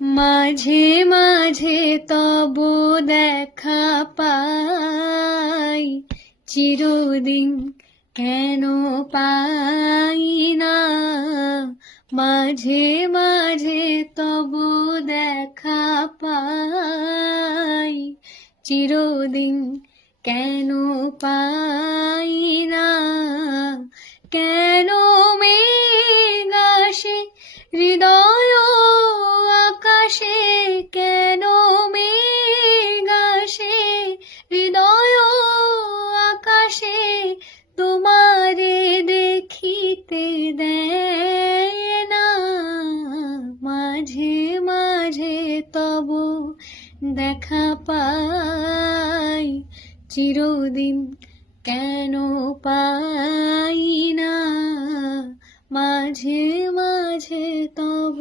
মাঝে মাঝে তব দেখা পাই, চিরদিন কেন পাই না। মাঝে মাঝে তব দেখা পাই, চিরদিন কেন পাই না। কেন মেঘ আসে হৃদয় আকাশে, কেন মেঘ আসে হৃদয় আকাশে, তোমারে দেখিতে দেয় না। মাঝে মাঝে তব দেখা পাই, চিরদিন কেন পাই না। মাঝে মাঝে তব